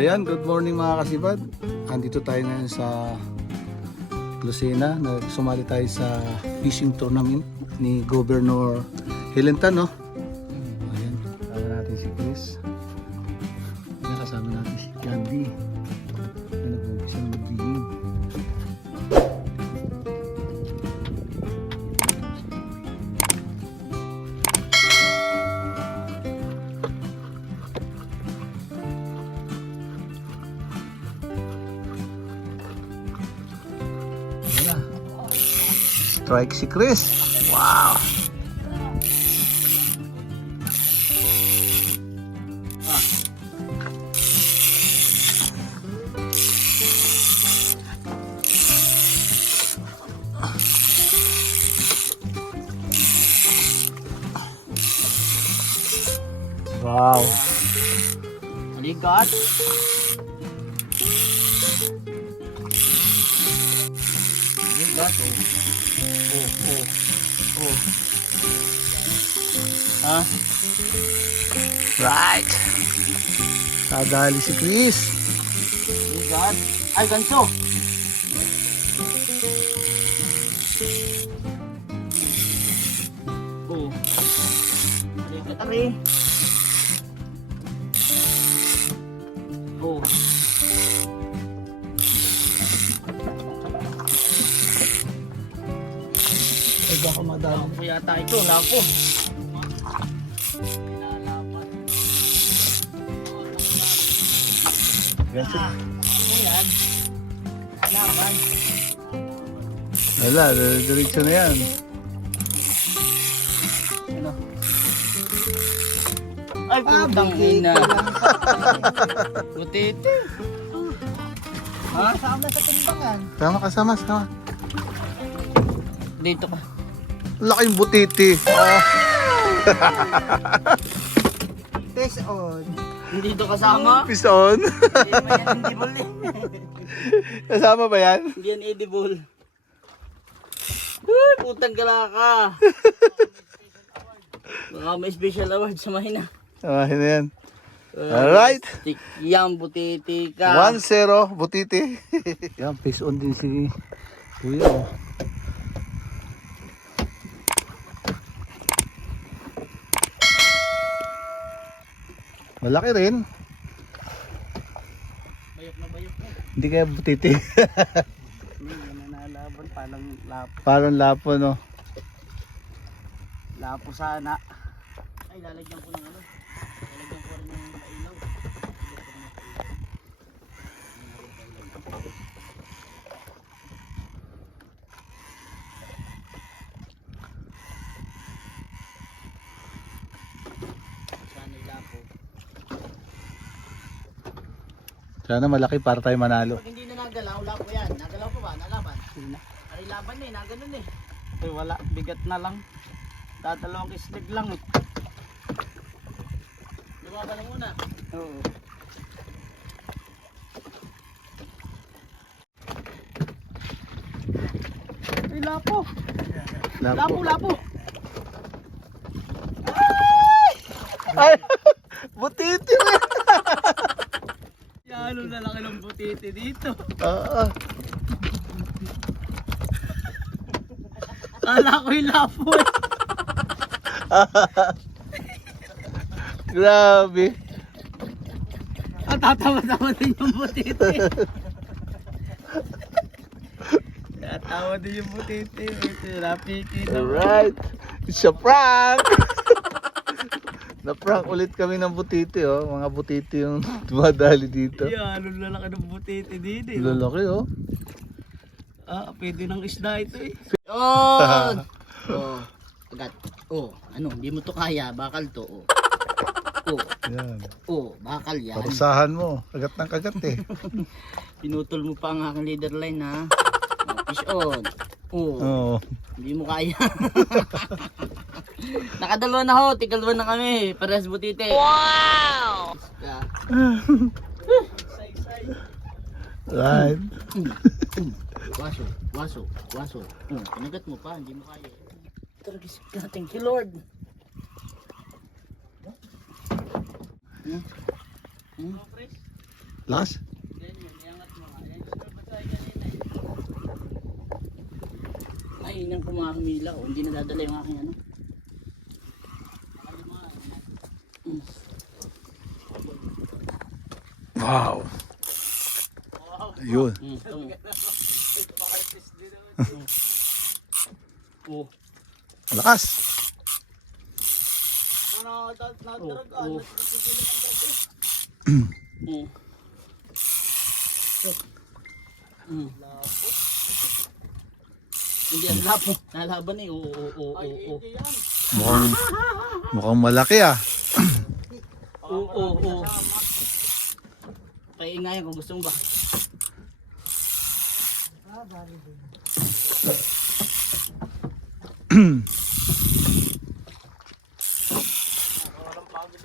Ayan, good morning mga kasibad. Andito tayo ngayon sa Lucena. Sumali tayo sa fishing tournament ni Governor Helentano. Ayan, kasama natin si Chris. Ayan, kasama natin si Candy. Ayan, nag-umpisa ng mag-digging. Strike si Chris. Wow. Wow. Aligat. Aligat oh. Ha? Right. Sadali si Chris. Aligat. Ay, ganso. Oh. Aligat ari. Oh. Ay, baka madali. Lapo yata ito, lapo. Ganso. Ano yan? Laban. Wala, diretso na yan. Ano? Ay, putang ina. Butiti. Ha? Kasama sa timbangan. Kasama. Dito ka. Laking butiti. Fish on. Hindi ito kasama. Pison. Hindi ba yan edible eh. Kasama ba yan? Hindi yan edible. Uy, putang gala ka. Baka may special award sa mahina. Yun na yan. Alright. Yang butiti ka. 1-0, butiti. Yan, face on din si Kuya. Oh. Malaki rin. Bayok na. Hindi kaya butiti. Hindi na nalaban. Parang lapo. Parang lapo, no? Lapo sana. Ay, lalagyan ko ng ano. Lalagyan ko rin ng ilaw. Sana ilapo. Sana malaki para tayo manalo. Pag hindi na nagalaw, lapo yan. Nagalaw pa ba? Nalaban? Ay, laban eh. Naganon eh. Ay, wala. Bigat na lang. Dadalawang kislig lang eh. Lumaba na muna. Oo. Ay, lapo. Lapo. Ay! Butiti rin! Yan, ang lalaki ng butiti dito. Oo. Kala ko yung lapo eh. Grabe. At tatawa-tawa din yung butiti. Tatawa din yung butiti. Ito, napiki na. Alright. It's a prank! Na-prank ulit kami ng butiti, oh. Mga butiti yung dumadali dito. Yan, ang lalaki ng butiti dito eh. Lalaki, oh. Ah, pwede ng isda ito eh. Yun! Oh, agad. Oh, ano, hindi mo to kaya, bakal to. Oh. Yan. Oh, bakal yan. Parusahan mo. Kagat ng kagat, eh. Pinutol mo pa ang aking leader line ha. Oh, fish on. Oh, Oo. hindi mo kaya. Nakadalawa na ho, tigalwa na kami. Parehas butite. Wow! Right. Waso. Pinagat mo pa, hindi mo kaya. Thank you Lord. Lakas. Ganyan, iangat mo nga. Yan yung babasahin kanina eh. Ay, yun ang kumamila ko. Hindi nadadala yung aking ano. Wow. Ayun. Oh. Lakas. Oh. Hindi ang lapo. Nalaban eh. Oo. Mukhang malaki ah. Oo. Paingayan kung gusto mo ba.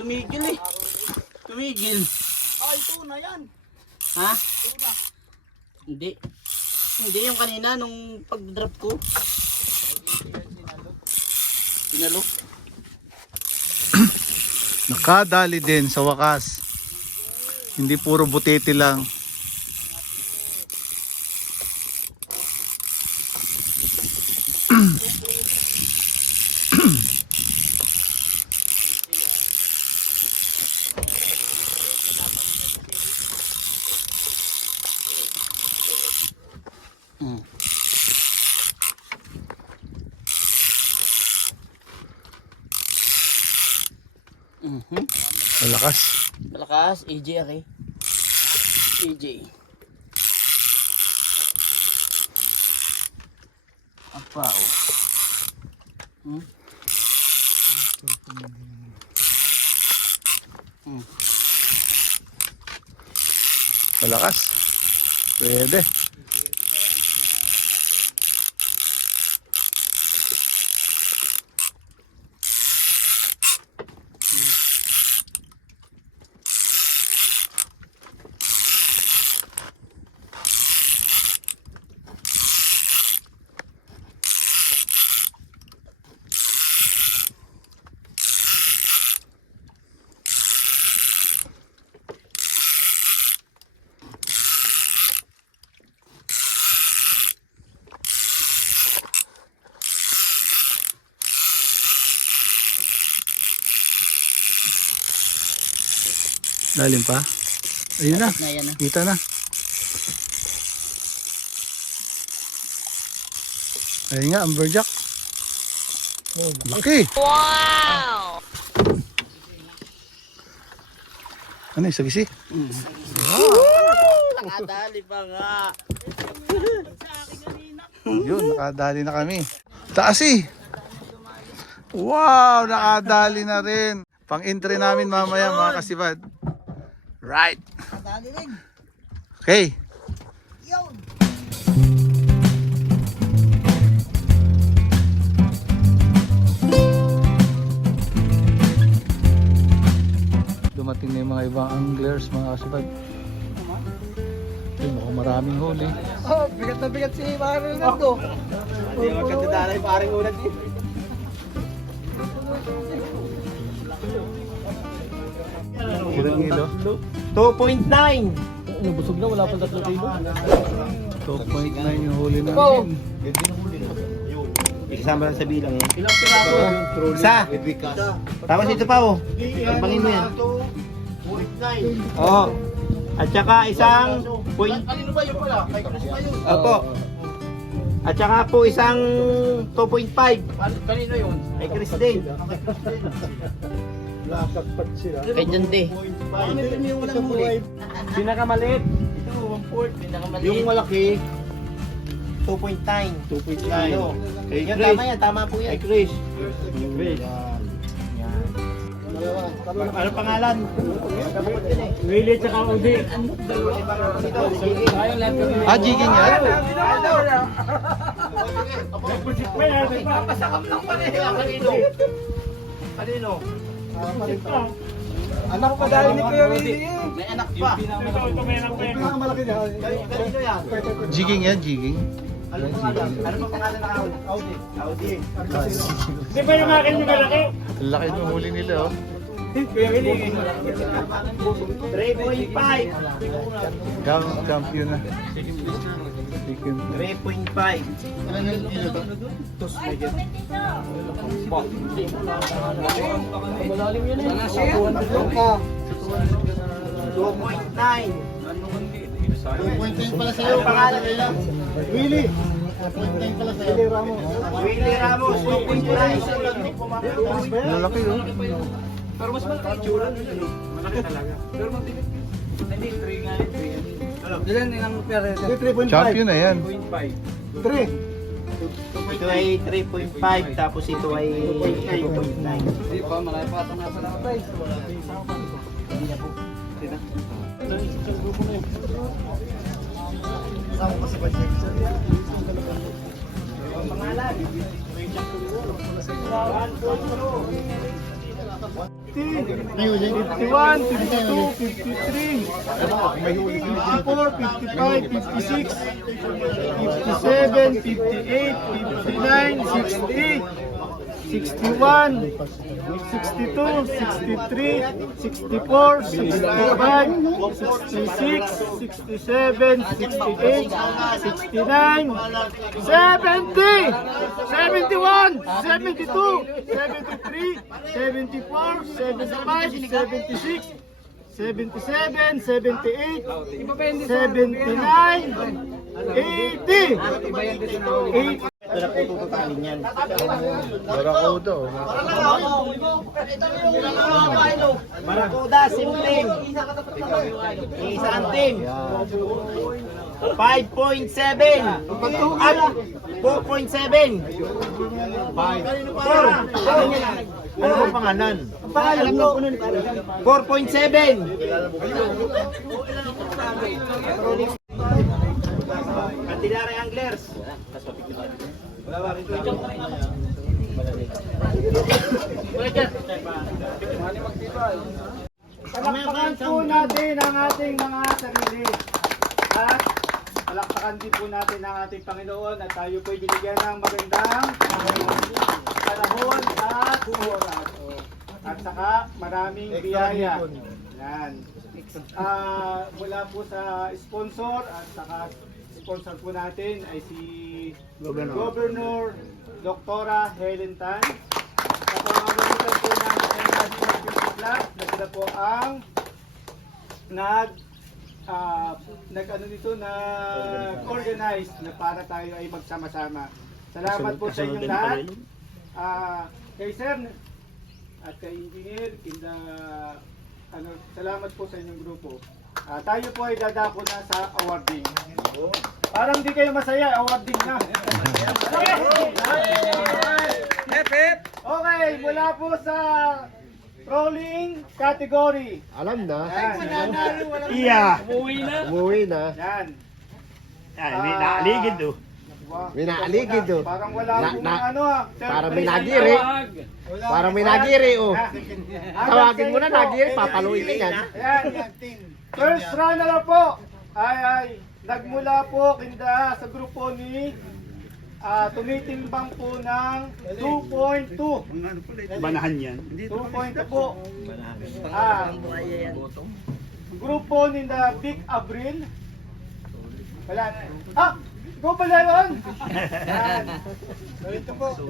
Tumigil eh. Tumigil. Ay, tuna yan. Ha? Tuna. Hindi. Hindi yung kanina nung pag-drop ko. Sinalo. Nakadali din sa wakas. Hindi puro butete lang. Malakas. Malakas. AJ okay. AJ. Apa oh. Malakas. Pwede. Lalim pa. Ayun na. Na yan na. Kita na. Ayun nga, amberjack. Oh, laki. Wow! Ano yung sagisi? Nakadali pa nga. Yun, nakadali na kami. Taas eh. Wow, nakadali na rin. Pang-entry namin mamaya mga kasibad. Right. Nakadali rin. Okay. Yun. Dumating na yung mga ibang anglers mga kasibad. Ay, mukhang maraming huli. Oh, bigat na bigat si Parang Nando. Hindi magkatidala yung parang ulat eh. Ilang kilo? 2.9. Nabusog na, wala pang 3 kilo. 2.9 yung huli namin. Isasama lang sa bilang. Ilang piraso? Isa. Tapos ito pa oh. Pagpangin mo yan. Oo. At saka isang point. Kanino ba yun pala? Kay Chris ba yun? Opo. At saka po isang 2.5. Kanino yun? Kay Chris din. Kay Jante. Ano yung walang huli? Pinakamaliit. Ito, 1/4. Pinakamaliit. Yung malaki. 2.9. 2.9. Kay Yan, Chris. tama yan. Tama po yan. Kay Chris. Chris. Ano pangalan? Willie at saka Udi. Ah, jigging yan? Papasakam lang pala eh. Kanino? Kanino? Anak pa dahil ni Kuya Willie. May anak pa. Kanino yan? Jigging yan, jigging. Ano pangalan? Ano pa pangalan na Audi? Audi. Di ba yung akin yung malaki? Ang laki ng huli nila oh. Kuya Willie. 3.5. Champion na. Chicken. 3.5. Malalim yun eh. 2.9. 2.10 pala sa'yo. Ano pangalan nila? Willie. 2.10 pala sa'yo. Willie Ramos, 2.9. Malaki oh. Pero mas malaki yung tsura. Malaki talaga. Pero matipid. Hindi, 3 nga yun. 3. Dilan nilang pera. 3.5. Champion na yan. 3. Ito ay 3.5 tapos ito ay 2.9. Hindi pa, malaki pa ito nasa na price. Saan ko si Bajek? Pangalan. 51, 52, 53, 54, 55, 56, 57, 58, 59, 60, 61, 62, 63, 64, 65, 66, 67, 68, 69, 70, 71, 72, 73, 74, 75, 76, 77, 78, 79, 80, 80. Ito na po tututalin yan. Barakuda oh. Barakuda, simpleng. Isa ang team. 5.7. At 4.7. 4. Ano ang pangalan? Ang pangalan mo. 4.7. Candelaria Anglers. Palakpakan po natin ang ating mga sarili. At palakpakan din po natin ang ating Panginoon at tayo po'y binigyan ng magandang panahon at oras. At saka maraming biyaya. Yan. Mula po sa sponsor at saka sponsor po natin ay si Governor Doktora Helen Tan. Sa pamamagitan po ng National Beauty Plus na sila po ang nag-organize na para tayo ay magsama-sama. Salamat po sa inyong lahat. Kay Sir at kay Engineer, salamat po sa inyong grupo. Tayo po ay dadako na sa awarding. Parang di kayo masaya, awarding na. Okay, mula po sa trolling category. Alam na. Iya. Umuwi na. Yan. May naaligid do. May naaligid do. Parang wala Na- pong na- ano Parang may nagiri. Parang may nagiri oh. Tawagin mo na nagiri, papaluin ka yan. Ayan. First runner po ay nagmula po kinda sa grupo ni tumitimbang po ng 2.2. Banahan yan. 2.2 po. Grupo ni na Big Abril. Wala na. Go pala yun! Yan.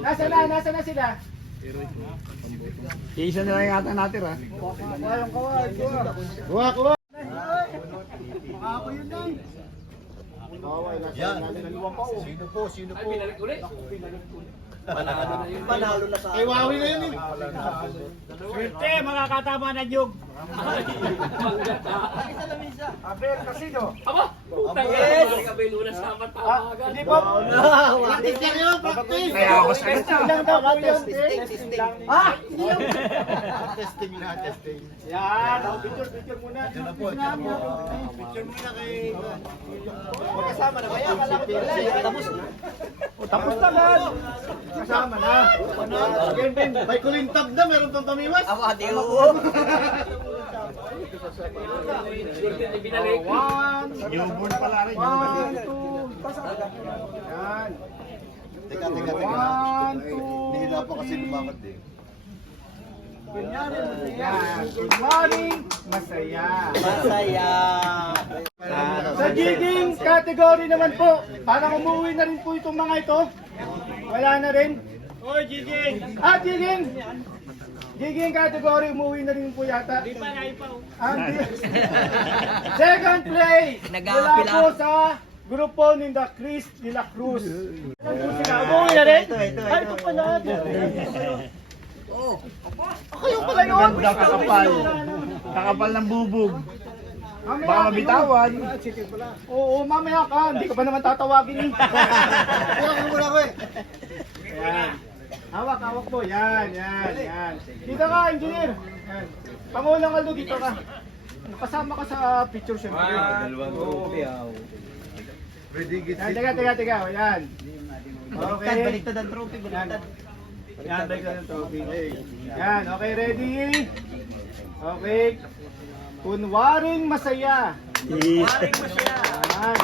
Nasa na sila? Isa na lang yata natin ha. Kuha. Sino po? Panalo na sa Ay, wawi na yun eh. Swerte, makakatama na yung. Abel Casino. Hindi po. Practice yan yun, practice. Kaya ako sa lang daw po yun. Testing lang. Testing na, testing. Yan, picture muna. Picture mo na kay... Magkasama na ba yan? Akala ko pala. Tapos na. Tapos na gan. Kasama na. Again din. May kulintab na, meron tong tamiwas. Ako ati oo. Newborn pala rin. 1, 2, pasok. Yan. Teka. 1, 2, Nihila pa kasi 3, lumakad eh. Kunyari masaya. Good morning, masaya. Masaya. Sa jigging category naman po, parang umuwi na rin po itong mga ito. Wala na rin. Oy, jigging! Jigging! Jigging category, umuwi na rin po yata. Di pa, Second place, mula po sa grupo ni The Chris de la Cruz. Umuwi na rin? Ay, ito pala. Kayo pala yun. Ganda kakapal. Kakapal ng bubog. Baka mabitawan. Oo, mamaya ka. Hindi ka pa naman tatawagin eh. Yan. Hawak po. Yan. Dito ka, engineer. Yan. Pangulong Aldo, dito ka. Kasama ka sa picture syempre. Dalawang trophy. Yan, teka. Yan. Okay. Baliktad ang trophy, baliktad. Yan, baliktad ang trophy. Yan, okay, ready? Okay. Kunwaring masaya. Maring masaya. Yan.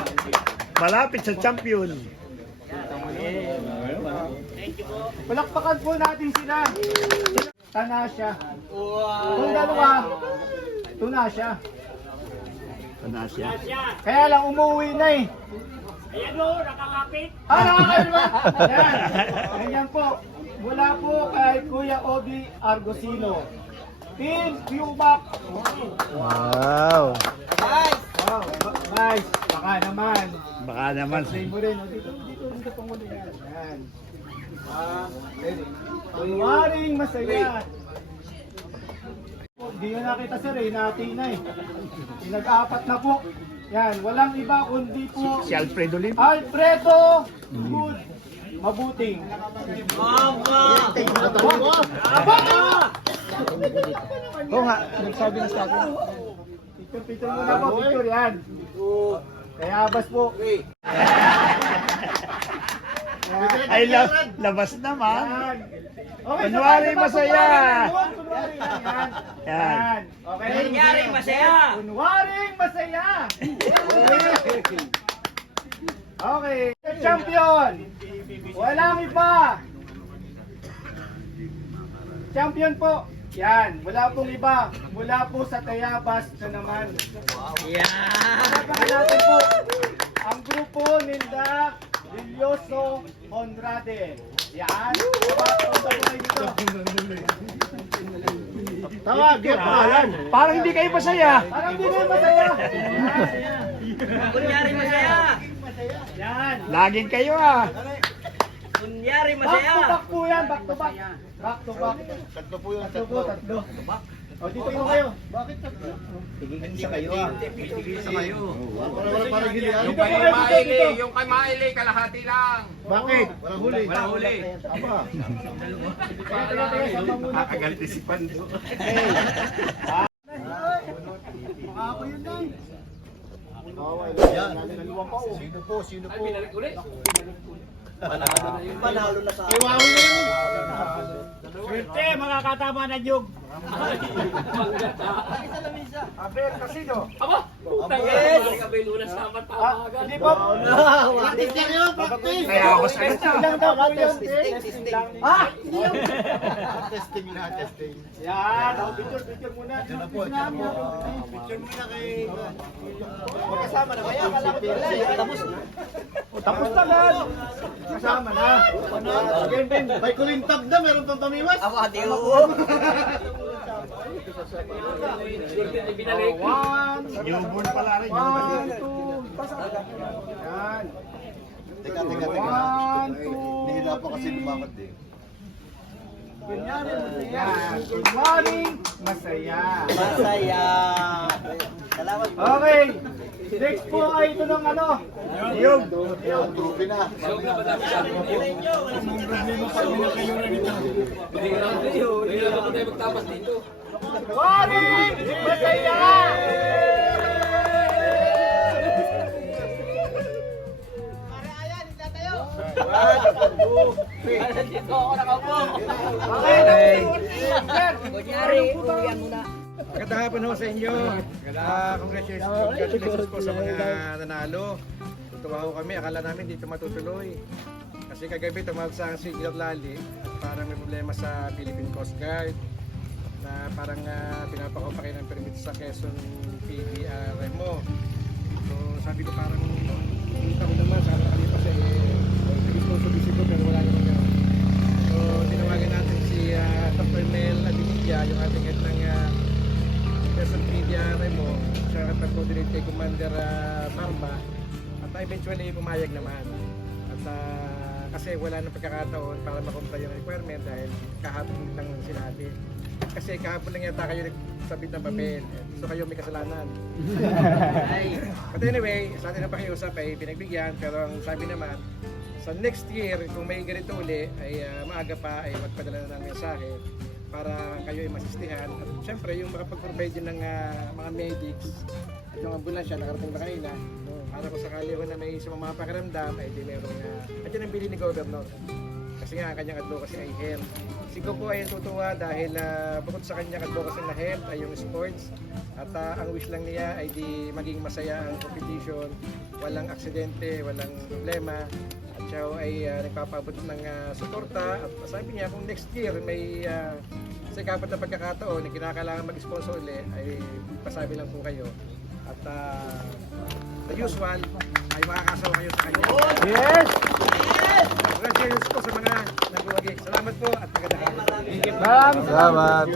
Malapit sa champion. Palakpakan po natin sila. Tanasya. Kung dalawa, Tunasya. Tanasya. Kaya lang umuwi na eh. Ayan o, nakakapit. Nakakapit ba? Yan. Ganyan po. Mula po kay Kuya Obi Argosino. Team Cubac. Wow. Wow, nice. Baka naman. Baka naman. Play mo rin. Dito sa pangulo yan. Yan. Ready. Kunwaring masaya. Hindi nyo nakita sir eh, nati na eh. Pinag-apat na po. Yan, walang iba kundi po Si Alfredo Lim. Alfredo Good Mabuting. Oo nga, nagsabi na sa akin. Picture muna po, picture yan. Kaya abas po. Ay, labas naman. Yan. Okay, Kunwari sabay, masaya. Kunwari yan. Yan. Yan. Okay. Kunyaring masaya. Kunwaring masaya. Okay. Champion. Walang iba. Champion po. Yan. Wala pong iba. Mula po sa Tayabas na naman. Sabahan natin po ang grupo Nilda Villoso Honrade. Yan. Tawagin pangalan. Parang hindi kayo masaya. Parang hindi kayo masaya. Kunyari masaya. Yan. Laging kayo ah. Kunyari Back to back po yan. Back to back. Back to back. Tatlo po yung Tatlo. O, dito po kayo. Bakit tatlo? Hindi kayo ah. Parang gilihan. Dito po kayo. Dito. Yung kay Maile, kalahati lang. Bakit? Walang huli. Walang huli. Aba. Nakagalit si Pando. Yan. Sino po? Panalo na sa Swerte, mga katama na nyug. Aber, kasino? Hindi po. Practice yun, practice. Kaya ako sa Ilang daw po yun? Testing na, testing. Yan. Picture muna. Picture muna kay... Magkasama na kaya? Akala ko tapos na. Tapos na lang. Kasama na. Again, Ben. May kulintab na, meron pang pamiwas. Ako adiyo. One. newborn pala rin. One, two. Yan. Teka. One, two. Nihila pa kasi lumakad eh. Yan. Good morning. Masaya. Masaya. Salamat po. Okay. Next po ay ito ng ano. Yung. Yung trophy na. Morning! Masaya! Okay. Kunyari, uwian muna. Magandang hapon ho sa inyo. Congratulations po sa mga nanalo. Tutuwa ho kami. Akala namin dito matutuloy. Kasi kagabi tumawag sa Signal Lali at parang may problema sa Philippine Coast Guard. na parang pinapako pa kayo ng permit sa Quezon PDRMO. So sabi ko parang kami naman sa kami pa siya nag-expose to visit ko pero wala naman gano'n. So tinawagan natin si Dr. Mel Adinilla, yung ating head ng Quezon PDRMO, siya kapag-coordinate kay Commander Marma, at eventually pumayag naman. At kasi wala nang pagkakataon para makomply yung requirement dahil kahapon lang sinabi. Kasi kahapon lang yata kayo nagsabit ng papel. So kayo may kasalanan. But anyway, sa atin ang pakiusap ay pinagbigyan, pero ang sabi naman, sa next year, kung may ganito uli, ay maaga pa ay magpadala na ng mensahe para kayo ay masistihan. At syempre, yung makapag-provide din ng mga medics at yung ambulansya, nakarating na kanina, para kung sakali ko na may sumama pakiramdam, ay di merong at yan ang bili ni Governor. Kasi nga ang kanyang advocacy ay health. Sigo po ay natutuwa dahil bukod sa kanyang advocacy na health ay yung sports. At ang wish lang niya ay di maging masaya ang competition, walang aksidente, walang problema. At siya ay nagpapabot ng suporta. At sabi niya kung next year may sa ikapat na pagkakataon na kinakailangan mag-sponsor ulit, ay pasabi lang po kayo. At the usual ay makakasawa kayo sa kanya. Yes! Congratulations po sa mga nagluwagi. Salamat po at magandang hapon. Maraming Salamat.